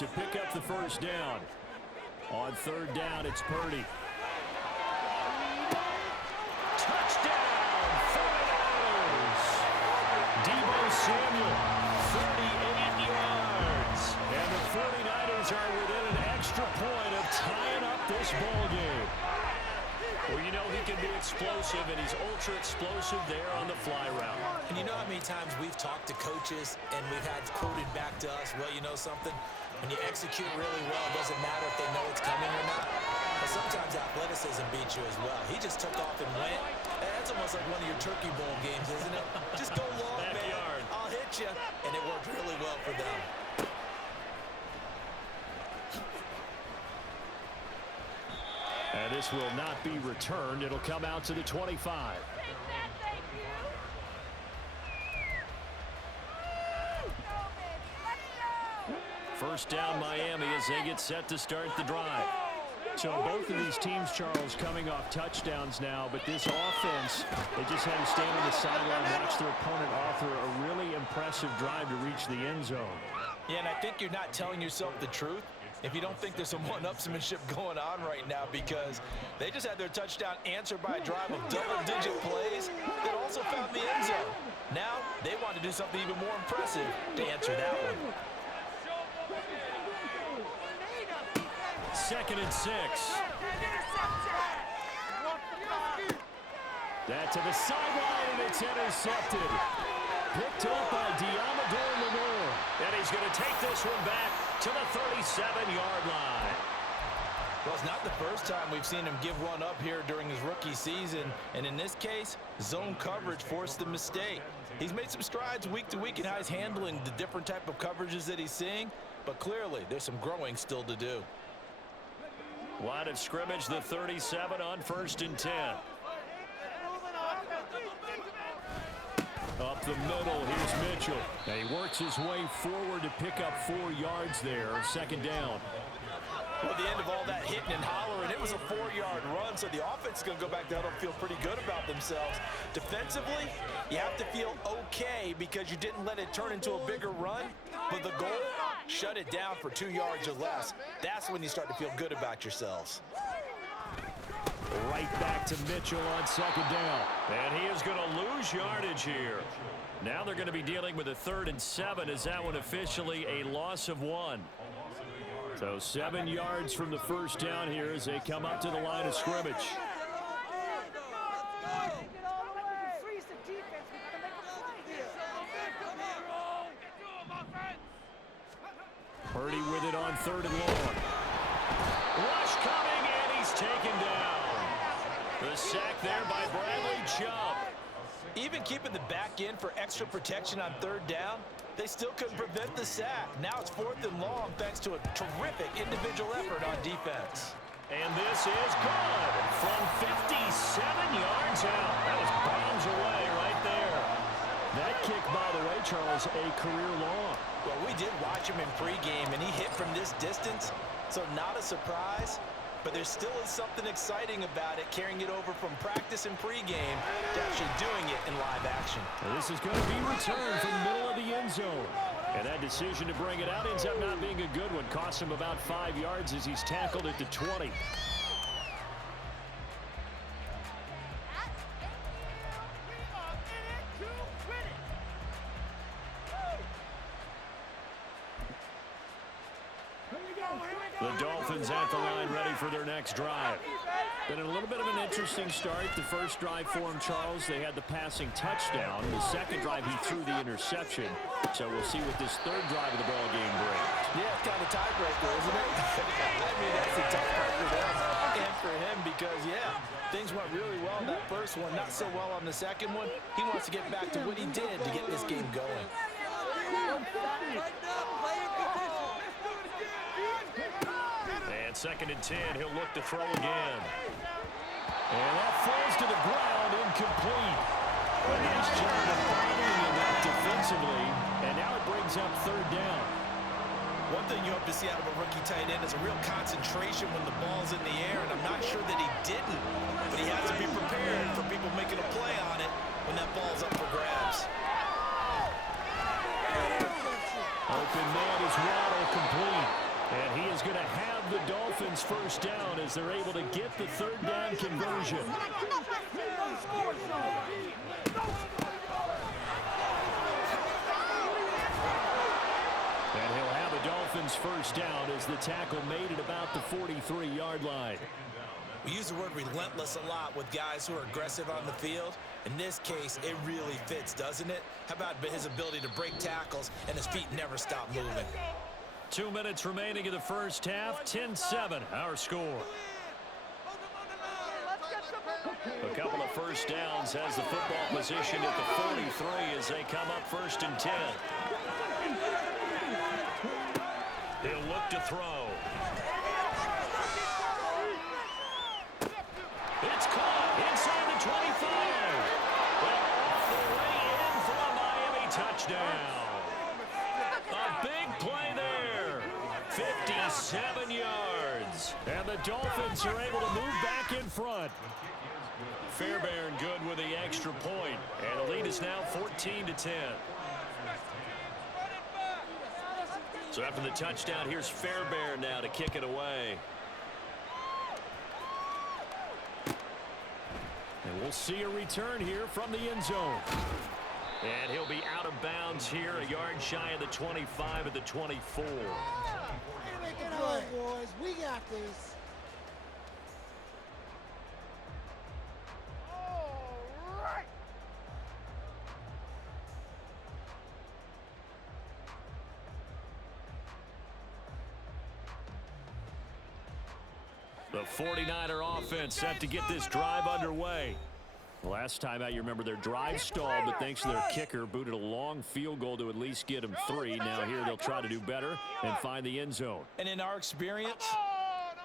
to pick up the first down. On third down, it's Purdy. Touchdown, 49ers! Deebo Samuel, 38 yards. And the 49ers are within an extra point of tying up this ball game. Well, you know he can be explosive, and he's ultra-explosive there on the fly route. And you know how many times we've talked to coaches and we've had quoted back to us, well, you know something? When you execute really well, it doesn't matter if they know it's coming or not. But sometimes athleticism beats you as well. He just took off and went. That's almost like one of your Turkey Bowl games, isn't it? Just go long, man. I'll hit you. And it worked really well for them. And this will not be returned. It'll come out to the 25. First down, Miami, as they get set to start the drive. So both of these teams, Charles, coming off touchdowns now, but this offense, they just had to stand on the sideline, watch their opponent offer a really impressive drive to reach the end zone. Yeah, and I think you're not telling yourself the truth if you don't think there's some one-upsmanship going on right now, because they just had their touchdown answered by a drive of double-digit plays that also found the end zone. Now they want to do something even more impressive to answer that one. 2nd and 6. That to the sideline, and it's intercepted. Picked up by Diamador Lenore. And he's going to take this one back to the 37-yard line. Well, it's not the first time we've seen him give one up here during his rookie season. And in this case, zone coverage forced the mistake. He's made some strides week to week in how he's handling the different type of coverages that he's seeing. But clearly, there's some growing still to do. Line of scrimmage, the 37 on 1st and 10. Up the middle, here's Mitchell. And he works his way forward to pick up 4 yards there, 2nd down. Well, at the end of all that hitting and hollering, it was a 4-yard run, so the offense is going to go back down and feel pretty good about themselves. Defensively, you have to feel okay because you didn't let it turn into a bigger run, but the goal, shut it down for 2 yards or less. That's when you start to feel good about yourselves. Right back to Mitchell on 2nd down. And he is going to lose yardage here. Now they're going to be dealing with a 3rd and 7 as that one officially a loss of 1. So 7 yards from the first down here as they come up to the line of scrimmage. Purdy with it on 3rd and long. Rush coming, and he's taken down. The sack there by Bradley Chubb. Even keeping the back end for extra protection on 3rd down, they still couldn't prevent the sack. Now it's 4th and long thanks to a terrific individual effort on defense. And this is good from 57 yards out. That was bombs away right there. That kick, by the way, Charles, a career long. Well, we did watch him in pregame, and he hit from this distance, so not a surprise. But there still is something exciting about it, carrying it over from practice and pregame to actually doing it in live action. Now this is going to be returned from the middle of the end zone. And that decision to bring it out ends up not being a good one. Cost him about 5 yards as he's tackled at the 20. The Dolphins at the line ready for their next drive. Been a little bit of an interesting start. The first drive for him, Charles, they had the passing touchdown. The second drive, he threw the interception. So we'll see what this third drive of the ball game brings. Yeah, it's kind of a tiebreaker, isn't it? I mean, that's a tough part for them and for him because, yeah, things went really well in that first one, not so well on the second one. He wants to get back to what he did to get this game going. And 2nd and 10, he'll look to throw again. And that falls to the ground, incomplete. A nice job of following that defensively, and now it brings up 3rd down. One thing you hope to see out of a rookie tight end is a real concentration when the ball's in the air, and I'm not sure that he didn't, but he has to be prepared for people making a play on it when that ball's up for grabs. Open man is Waddle, complete. is going to have the Dolphins first down as they're able to get the third down conversion. And he'll have a Dolphins first down as the tackle made it about the 43-yard line. We use the word relentless a lot with guys who are aggressive on the field. In this case, it really fits, doesn't it? How about his ability to break tackles and his feet never stop moving? 2 minutes remaining in the first half. 10-7, our score. A couple of first downs has the football position at the 43 as they come up first and 10. He'll look to throw. It's caught inside the 25. And off the way in for a Miami touchdown. A big play there. 57 yards. And the Dolphins are able to move back in front. Fairbairn good with the extra point. And the lead is now 14-10. So after the touchdown, here's Fairbairn now to kick it away. And we'll see a return here from the end zone. And he'll be out of bounds here, a yard shy of the 25 at the 24. Make it play, boys. We got this. The 49er offense set to get this drive underway. Last time out, you remember their drive stalled, but thanks to their kicker, booted a long field goal to at least get them 3. Now here they'll try to do better and find the end zone. And in our experience,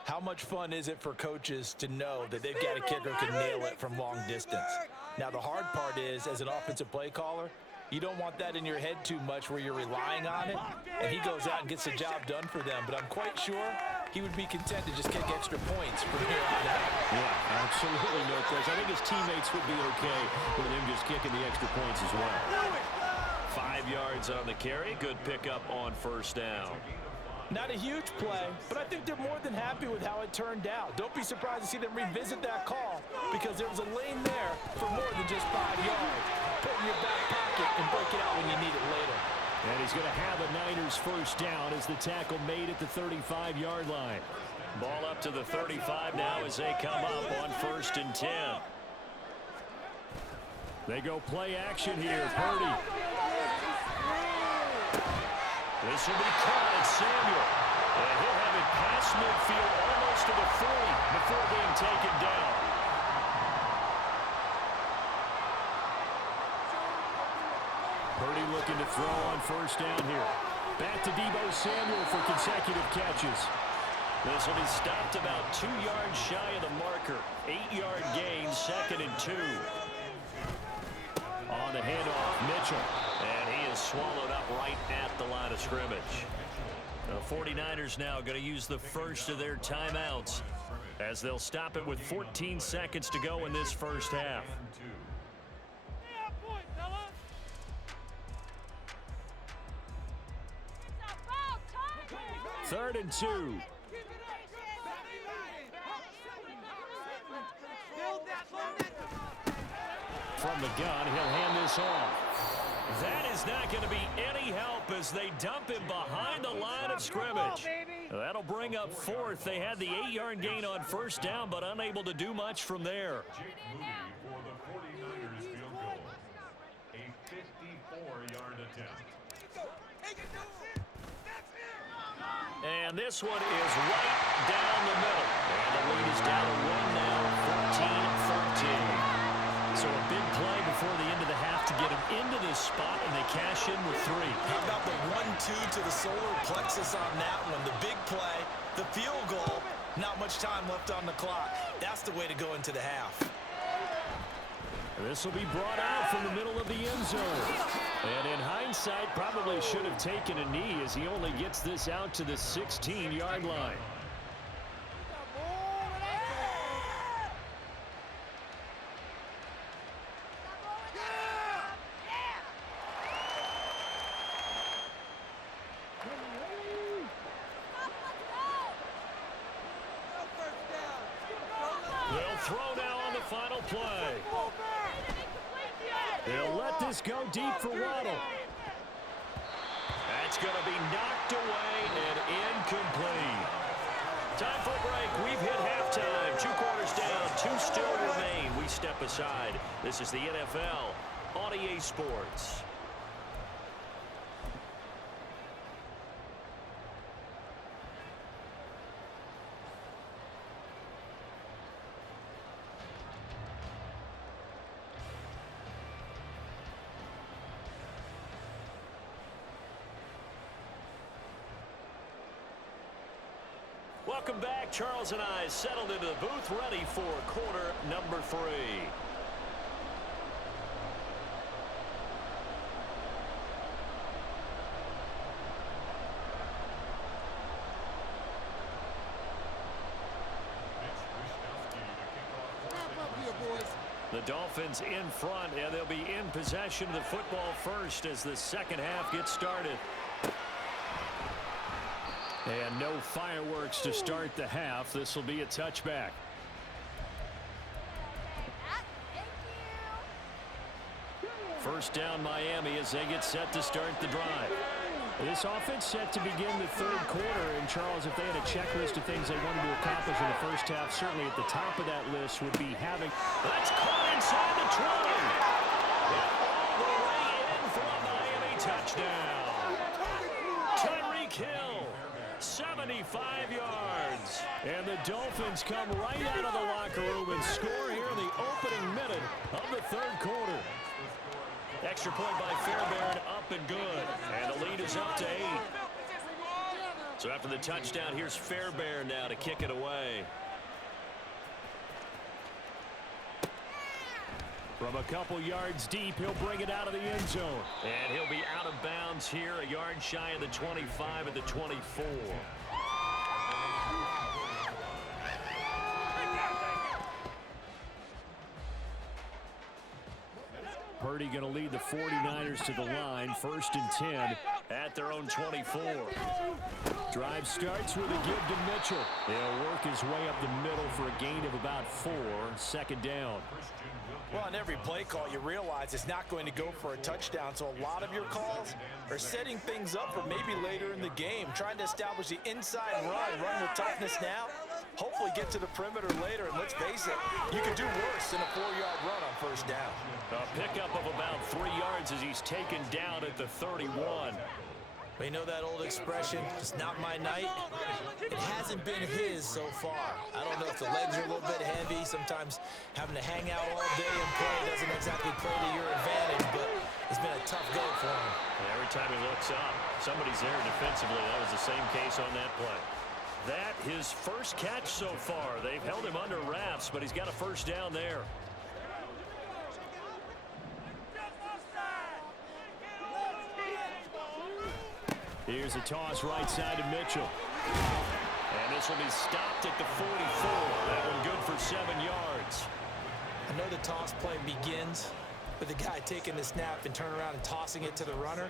how much fun is it for coaches to know that they've got a kicker who can nail it from long distance? Now the hard part is, as an offensive play caller, you don't want that in your head too much where you're relying on it, and he goes out and gets the job done for them. But I'm quite sure he would be content to just kick extra points from here on out. Yeah, absolutely no question. I think his teammates would be okay with him just kicking the extra points as well. 5 yards on the carry. Good pickup on first down. Not a huge play, but I think they're more than happy with how it turned out. Don't be surprised to see them revisit that call because there was a lane there for more than just 5 yards. Put it in your back pocket and break it out when you need it later. And he's going to have a Niners first down as the tackle made at the 35-yard line. Ball up to the 35 now as they come up on first and 10. They go play action here. Purdy. This will be caught at Samuel. And he'll have it past midfield almost to the 40 before being taken down. Purdy looking to throw on first down here. Back to Deebo Samuel for consecutive catches. This will be stopped about 2 yards shy of the marker. 8-yard gain, 2nd and 2. On the handoff, Mitchell. And he is swallowed up right at the line of scrimmage. The 49ers now going to use the first of their timeouts as they'll stop it with 14 seconds to go in this first half. 3rd and 2. From the gun, he'll hand this off. That is not going to be any help as they dump him behind the line of scrimmage. That'll bring up 4th. They had the 8-yard gain on first down, but unable to do much from there. For the 49ers field goal. A 54-yard attempt. And this one is right down the middle. And the lead is down to 1 now, 14-14. So a big play before the end of the half to get him into this spot, and they cash in with 3. How about the 1-2 to the solar plexus on that one? The big play, the field goal, not much time left on the clock. That's the way to go into the half. This will be brought out from the middle of the end zone. And in hindsight, probably should have taken a knee as he only gets this out to the 16-yard line. throw now on the final play. They'll let this go deep for Waddle. That's going to be knocked away and incomplete. Time for a break. We've hit halftime. 2 quarters down. 2 still remain. We step aside. This is the NFL on EA Sports. Welcome back. Charles and I settled into the booth, ready for quarter number 3. The Dolphins in front, and they'll be in possession of the football first as the second half gets started. And no fireworks to start the half. This will be a touchback. First down Miami as they get set to start the drive. This offense set to begin the third quarter. And Charles, if they had a checklist of things they wanted to accomplish in the first half, certainly at the top of that list would be having... That's caught inside the 20. And all the way in for a Miami touchdown. Tyreek Hill. 75 yards. And the Dolphins come right out of the locker room and score here in the opening minute of the third quarter. Extra point by Fairbairn, up and good. And the lead is up to 8. So after the touchdown, here's Fairbairn now to kick it away. From a couple yards deep, he'll bring it out of the end zone. And he'll be out of bounds here, a yard shy of the 25 at the 24. Purdy going to lead the 49ers to the line, 1st and 10 at their own 24. Drive starts with a give to Mitchell. He'll work his way up the middle for a gain of about 4, 2nd down. Well, on every play call, you realize it's not going to go for a touchdown, so a lot of your calls are setting things up for maybe later in the game, trying to establish the inside run with toughness now, hopefully get to the perimeter later, and let's face it, you could do worse than a 4-yard run on 1st down. A pickup of about 3 yards as he's taken down at the 31. We know that old expression, it's not my night. It hasn't been his so far. I don't know if the legs are a little bit heavy. Sometimes having to hang out all day and play doesn't exactly play to your advantage, but it's been a tough go for him. And every time he looks up, somebody's there defensively. That was the same case on that play. That his first catch so far. They've held him under wraps, but he's got a 1st down there. Here's a toss right side to Mitchell. And this will be stopped at the 44. That one good for 7 yards. I know the toss play begins with the guy taking the snap and turn around and tossing it to the runner.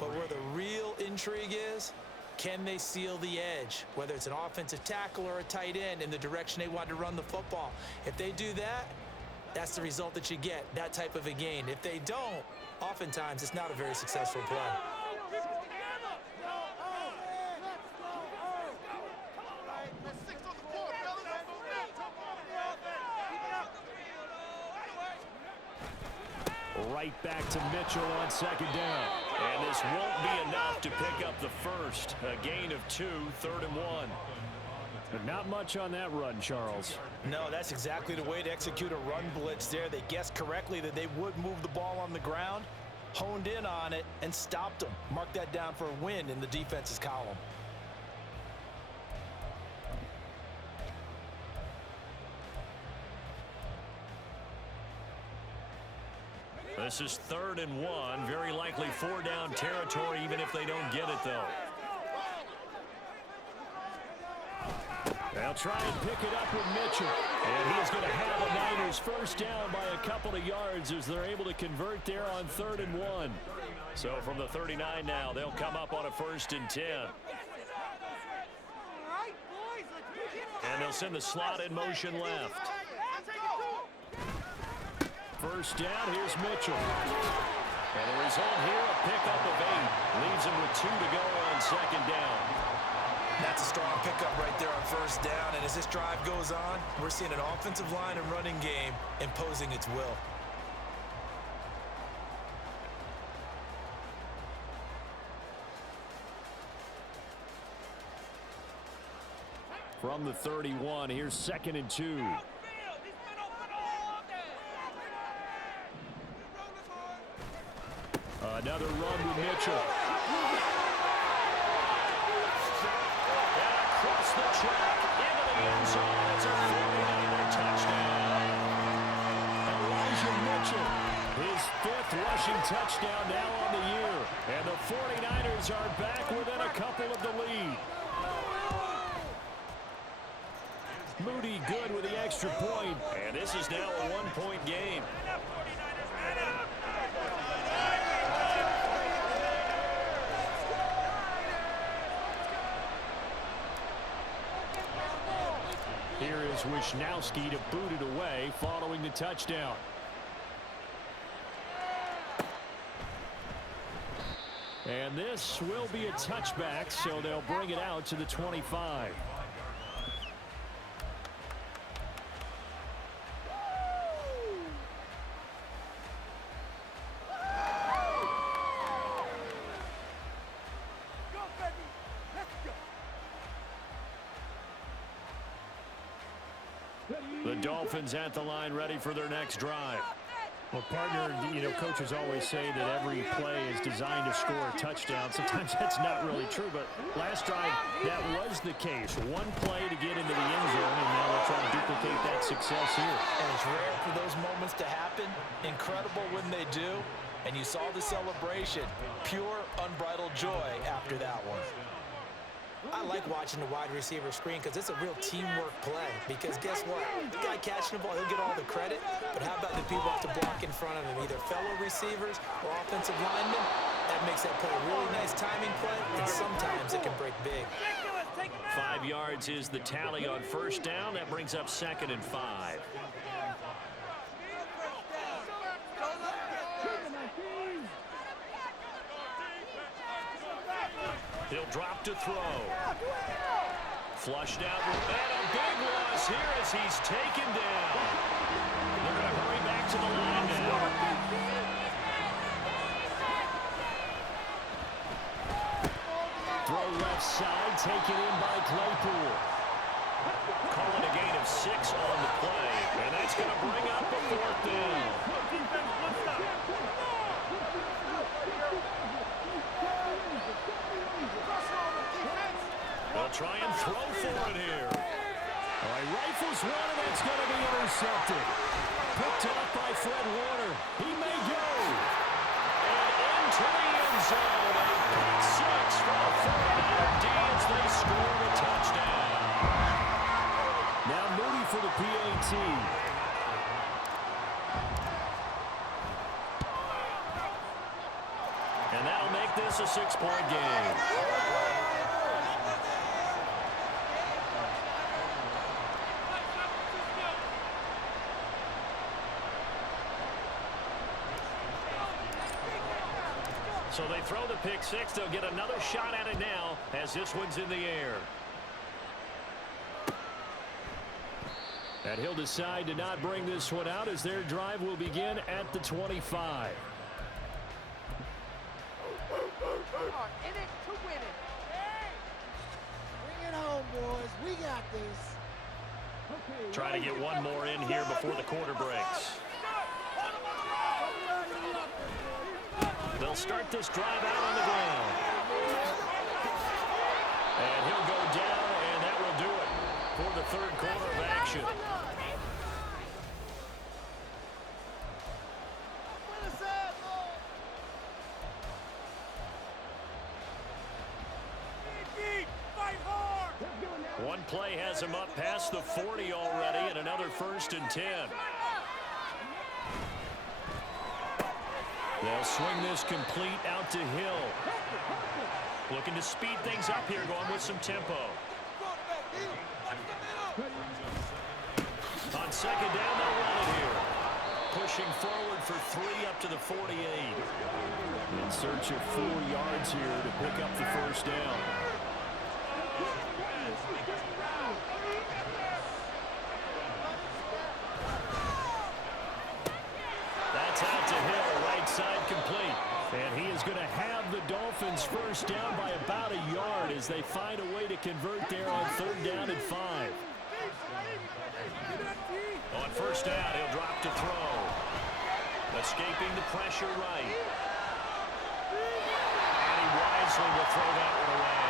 But where the real intrigue is, can they seal the edge? Whether it's an offensive tackle or a tight end in the direction they want to run the football. If they do that, that's the result that you get, that type of a gain. If they don't, oftentimes it's not a very successful play. Right back to Mitchell on 2nd down. And this won't be enough to pick up the first. A gain of 2, 3rd and 1. But not much on that run, Charles. No, that's exactly the way to execute a run blitz there. They guessed correctly that they would move the ball on the ground, honed in on it, and stopped them. Mark that down for a win in the defense's column. This is 3rd and 1. Very likely 4-down territory, even if they don't get it, though. They'll try and pick it up with Mitchell. And he's going to have the Niners 1st down by a couple of yards as they're able to convert there on 3rd and 1. So from the 39 now, they'll come up on a 1st and 10. And they'll send the slot in motion left. first down. Here's Mitchell. And the result here, a pickup of 8. Leaves him with 2 to go on second down. That's a strong pickup right there on first down. And as this drive goes on, we're seeing an offensive line and running game imposing its will. From the 31, here's 2nd and 2. Another run with Mitchell. And across the track into the end zone. It's a 49er touchdown. Elijah Mitchell, his 5th rushing touchdown now on the year. And the 49ers are back within a couple of the lead. Moody good with the extra point. And this is now a 1-point game. Here is Wisnowski to boot it away following the touchdown. And this will be a touchback, so they'll bring it out to the 25. The Dolphins at the line ready for their next drive. Well, partner, coaches always say that every play is designed to score a touchdown. Sometimes that's not really true, but last drive, that was the case. One play to get into the end zone, and now they're trying to duplicate that success here. And it's rare for those moments to happen. Incredible when they do. And you saw the celebration. Pure, unbridled joy after that one. I like watching the wide receiver screen because it's a real teamwork play. Because guess what? The guy catching the ball, he'll get all the credit. But how about the people have to block in front of him, either fellow receivers or offensive linemen? That makes that play a really nice timing play, and sometimes it can break big. 5 yards is the tally on first down. That brings up 2nd and 5. He'll drop to throw. Flushed out, and a big loss here as he's taken down. They're going to hurry back to the line now. Throw left side, taken in by Claypool. Calling a gain of 6 on the play, and that's going to bring up a 4th down. They'll try and throw for it here. All right, rifles one, and that's going to be intercepted. Picked off by Fred Warner. He may go. And into the end zone. A pick 6 for the 49er D as they score the touchdown. Now Moody for the PAT. And that'll make this a 6-point game. So they throw the pick 6. They'll get another shot at it now as this one's in the air. And he'll decide to not bring this one out as their drive will begin at the 25. In it to win it. Bring it home, boys. We got this. Try to get one more in here before the quarter breaks. They'll start this drive out on the ground. And he'll go down, and that will do it for the 3rd quarter of action. One play has him up past the 40 already, and another 1st and 10. They'll swing this complete out to Hill. Looking to speed things up here, going with some tempo. On 2nd down, they'll run it here. pushing forward for 3 up to the 48. In search of 4 yards here to pick up the first down. That's out to Hill, right side complete. And he is going to have the Dolphins first down by about a yard as they find a way to convert there on 3rd down and 5. On first down, he'll drop to throw. Escaping the pressure right. And he wisely will throw that one away.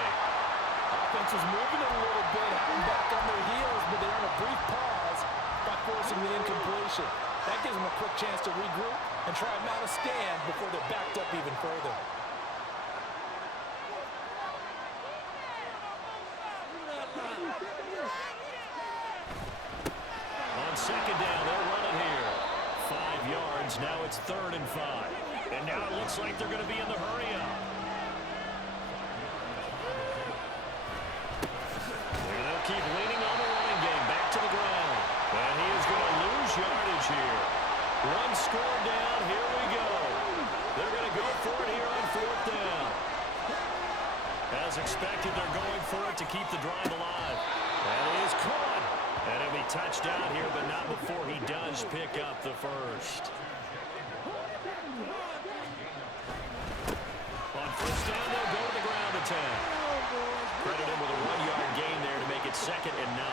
Offense is moving it a little bit, having back on their heels, but they're on a brief pause by forcing the incompletion. That gives them a quick chance to regroup and try and mount a stand before they're backed up even further. On second down, they'll run it here. 5 yards. Now it's 3rd and 5. And now it looks like they're going to be in the hurry-up. And they'll keep leaning on the running game. Back to the ground. And he is going to lose yardage here. 1 score down. Here we go. They're going to go for it here on 4th down. As expected, they're going for it to keep the drive alive. And he is caught. And he'll be touched out here, but not before he does pick up the first. On first down, they'll go to the ground attack. Credit him with a 1-yard gain there to make it 2nd and 9.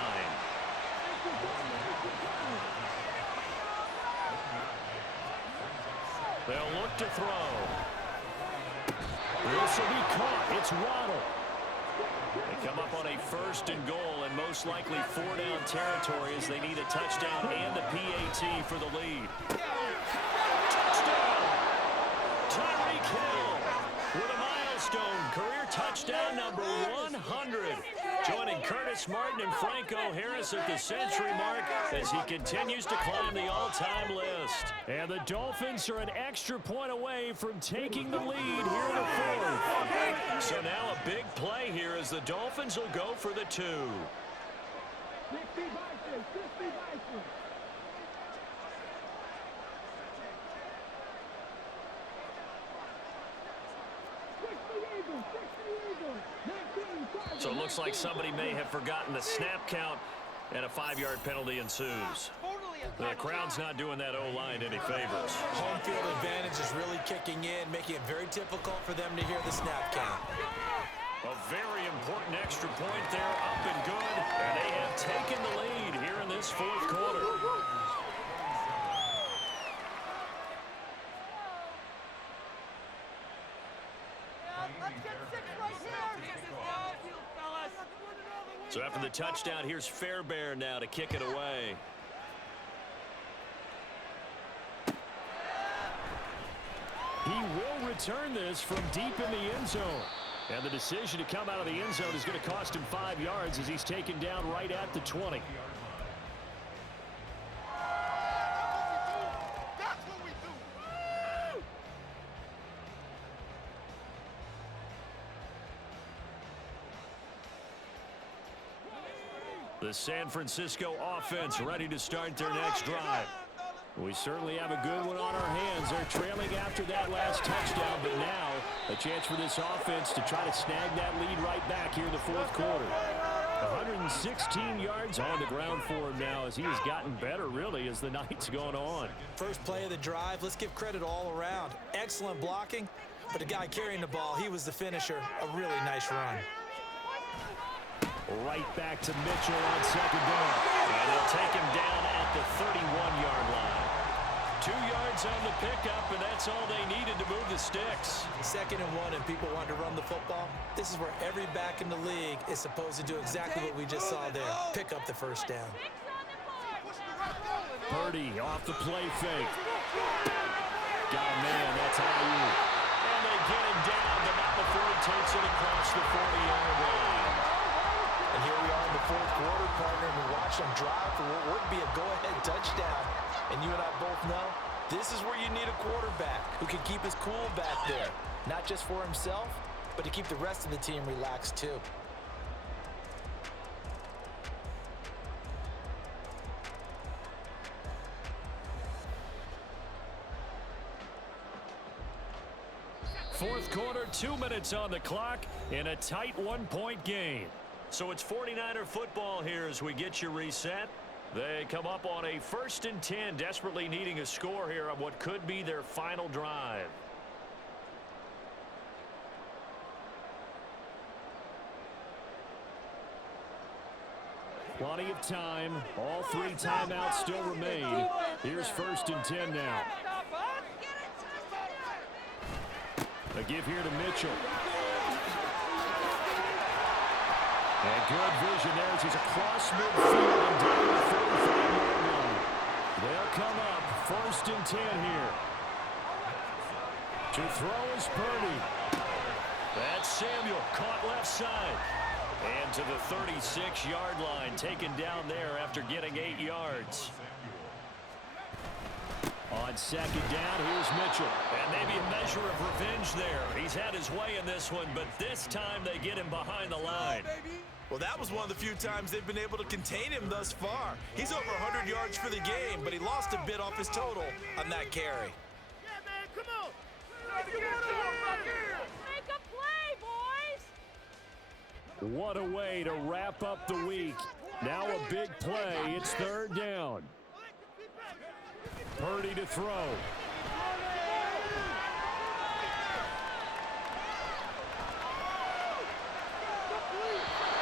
They'll look to throw. This will be caught. It's Waddle. They come up on a 1st and goal and most likely 4-down territory as they need a touchdown and a PAT for the lead. Touchdown! Tyreek Hill with a milestone career touchdown number 100. Joining Curtis Martin and Franco Harris at the century mark as he continues to climb the all-time list. And the Dolphins are an extra point away from taking the lead here in the 4th. So now a big play here as the Dolphins will go for the 2. So it looks like somebody may have forgotten the snap count, and a 5-yard penalty ensues. The crowd's not doing that O-line any favors. Home field advantage is really kicking in, making it very difficult for them to hear the snap count. A very important extra point there, up and good, and they have taken the lead here in this 4th quarter. So after the touchdown, here's Fairbairn now to kick it away. He will return this from deep in the end zone. And the decision to come out of the end zone is going to cost him 5 yards as he's taken down right at the 20. The San Francisco offense ready to start their next drive. We certainly have a good one on our hands. They're trailing after that last touchdown, but now a chance for this offense to try to snag that lead right back here in the 4th quarter. 116 yards on the ground for him now as he has gotten better, really, as the night's gone on. First play of the drive, let's give credit all around. Excellent blocking, but the guy carrying the ball, he was the finisher. A really nice run. Right back to Mitchell on second down. And they'll take him down at the 31-yard line. 2 yards on the pickup, and that's all they needed to move the sticks. 2nd and 1, and people want to run the football. This is where every back in the league is supposed to do exactly what we just saw there. Pick up the first down. Purdy off the play fake. Got a man, that's Ayu. And they get him down, but not before he takes it across the 40-yard line. And here we are in the 4th quarter, partner, and we watch them drive for what would be a go-ahead touchdown. And you and I both know this is where you need a quarterback who can keep his cool back there. Not just for himself, but to keep the rest of the team relaxed too. Fourth quarter, 2 minutes on the clock in a tight one-point game. So it's 49er football here as we get you reset. They come up on a 1st and 10, desperately needing a score here on what could be their final drive. Plenty of time. All 3 timeouts still remain. Here's 1st and 10 now. A give here to Mitchell. And good vision there as he's across midfield and down the 45-yard line. They'll come up 1st and 10 here. To throw is Purdy. That's Samuel, caught left side. And to the 36-yard line, taken down there after getting 8 yards. On 2nd down, here's Mitchell. And maybe a measure of revenge there. He's had his way in this one, but this time they get him behind the line. Well, that was one of the few times they've been able to contain him thus far. He's over 100 yards for the game, but he lost a bit off his total on that carry. Yeah, man, come on. Make a play, boys. What a way to wrap up the week. Now a big play. It's 3rd down. Purdy to throw.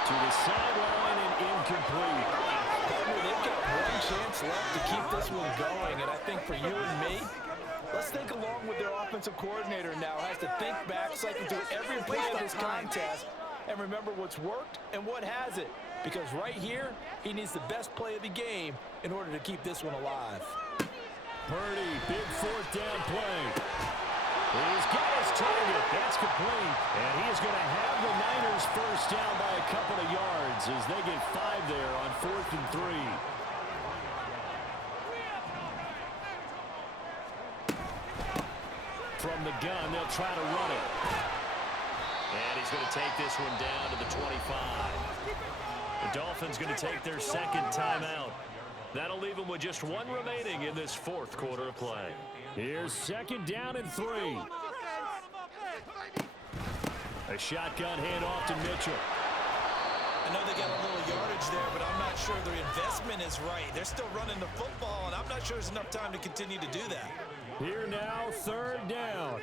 To the sideline and incomplete. They've got one chance left to keep this one going, and I think for you and me, let's think along with their offensive coordinator now. Has to think back, cycle through every play of this contest, and remember what's worked and what hasn't. Because right here, he needs the best play of the game in order to keep this one alive. Purdy, big 4th down play. He's got his target. That's complete. And he is going to have the Niners first down by a couple of yards as they get 5 there on 4th and 3. From the gun, they'll try to run it. And he's going to take this one down to the 25. The Dolphins going to take their 2nd timeout. That'll leave them with just 1 remaining in this 4th quarter of play. Here's 2nd down and 3. A shotgun handoff to Mitchell. I know they got a little yardage there, but I'm not sure their investment is right. They're still running the football, and I'm not sure there's enough time to continue to do that. Here now, 3rd down.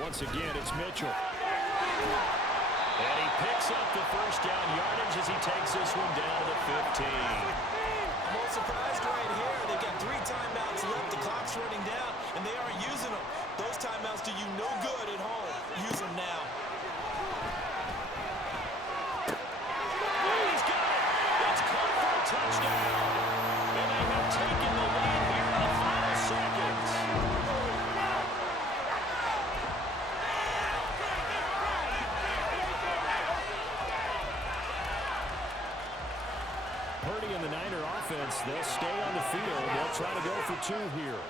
Once again, it's Mitchell. And he picks up the first down yardage as he takes this one down to the 15. I'm a little surprised right here. They've got 3 timeouts left. The clock's running down, and they aren't using them. Those timeouts do you no good at home. Use them now. He's got it. It's caught for a touchdown. And they have taken the lead here in the final seconds. Purdy and the Niner offense, they'll stay on the field. They'll try to go for 2 here.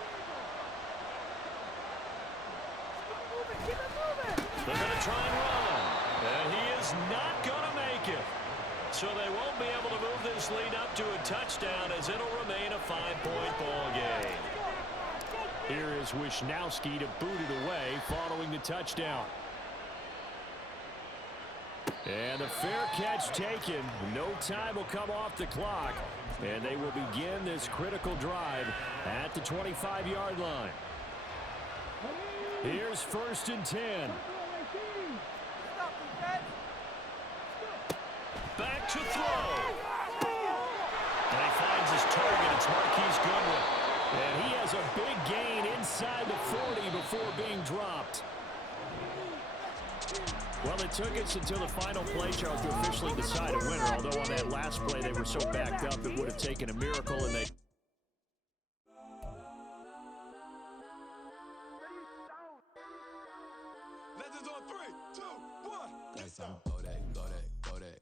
They're going to try and run. And he is not going to make it. So they won't be able to move this lead up to a touchdown as it'll remain a 5-point ball game. Here is Wisnowski to boot it away following the touchdown. And a fair catch taken. No time will come off the clock. And they will begin this critical drive at the 25-yard line. Here's 1st and 10. Back to throw. And he finds his target. It's Marquise Goodwin. And he has a big gain inside the 40 before being dropped. Well, it took us until the final play, Charles, to officially decide a winner. Although on that last play they were so backed up it would have taken a miracle, and they... Legends on 3, 2, 1. Let's go. Go that, go that, go that.